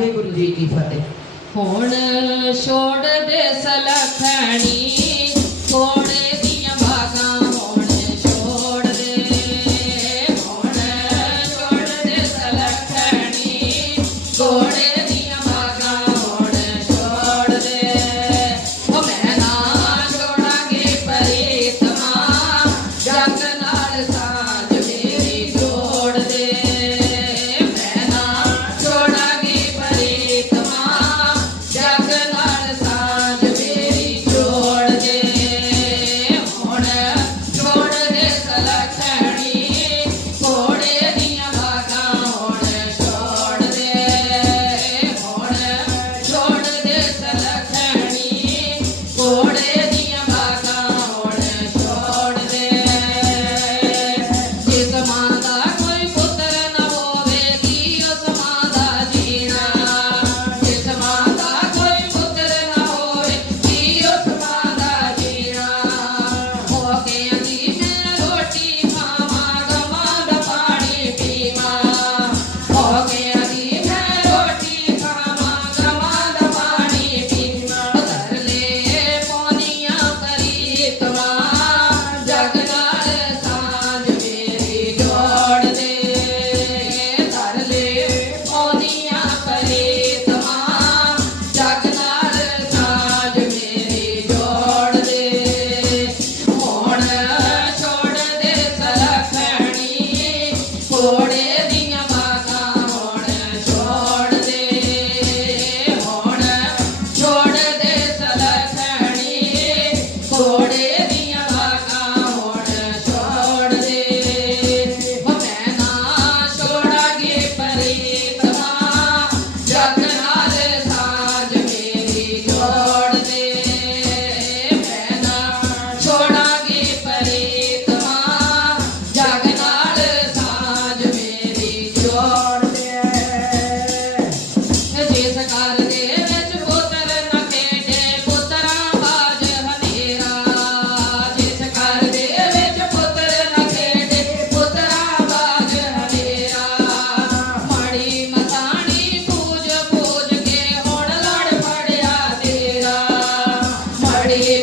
ਵਾਹਿਗੁਰੂ ਜੀ ਕੀ ਫਤਿਹ। ਹੁਣ ਛੋੜ ਦੇ ਸਲਖਣੀ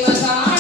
nós está lá